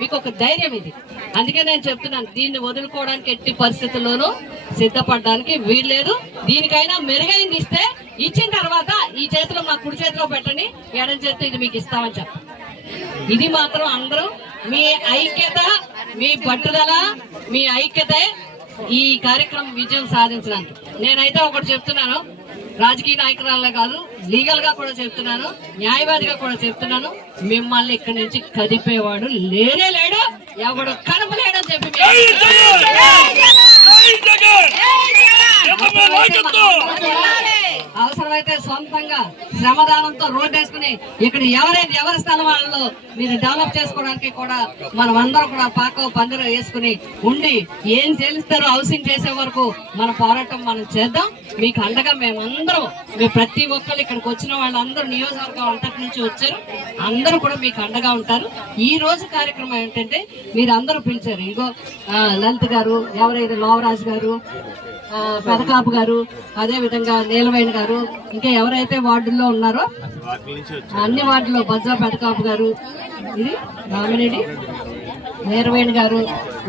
మీకు ఒక ధైర్యం ఇది. అందుకే నేను చెప్తున్నాను, దీన్ని వదులుకోవడానికి ఎట్టి పరిస్థితుల్లోనూ సిద్ధపడడానికి వీల్లేదు. దీనికైనా మెరుగైంది ఇస్తే ఇచ్చిన తర్వాత ఈ చేతిలో మా కుడి చేతిలో పెట్టండి, ఎడం చేతిలో ఇది మీకు ఇస్తామని చెప్ప. ఇది మాత్రం అందరూ మీ ఐక్యత, మీ పట్టుదల, మీ ఐక్యతే ఈ కార్యక్రమం విజయం సాధించడానికి. నేనైతే ఒకటి చెప్తున్నాను, రాజకీయ నాయకురాలే కాదు, లీగల్ గా కూడా చెప్తున్నాను, న్యాయవాదిగా కూడా చెప్తున్నాను, మిమ్మల్ని ఇక్కడి నుంచి కదిపేవాడు లేనే లేడు, ఎవడు కదపలేడని చెప్పి అవసరమైతే సొంతంగా శ్రమదానంతో రోడ్డు వేసుకుని ఇక్కడ ఎవరి స్థలం వాళ్ళు మీరు డెవలప్ చేసుకోవడానికి కూడా మనం అందరం కూడా పాకో పందిరు వేసుకుని ఉండి ఏం చేస్తారో హౌసింగ్ చేసే వరకు మన పోరాటం మనం చేద్దాం. మీకు అండగా మేమందరం, మీ ప్రతి ఒక్కరు ఇక్కడికి వచ్చిన వాళ్ళందరూ నియోజకవర్గం అంతటి నుంచి వచ్చారు, అందరూ కూడా మీకు అండగా ఉంటారు. ఈ రోజు కార్యక్రమం ఏంటంటే మీరు అందరూ పిలిచారు, ఇగో లలిత్ గారు, ఎవరైతే లోవరాజు గారు, పెదకాపు గారు, అదే విధంగా నీలవేణి గారు, ఇంకా ఎవరైతే వార్డుల్లో ఉన్నారో అన్ని వార్డులో బజ్జా పెదకాపు గారు, ఇది రామిరెడ్డి, నీలవేణి గారు,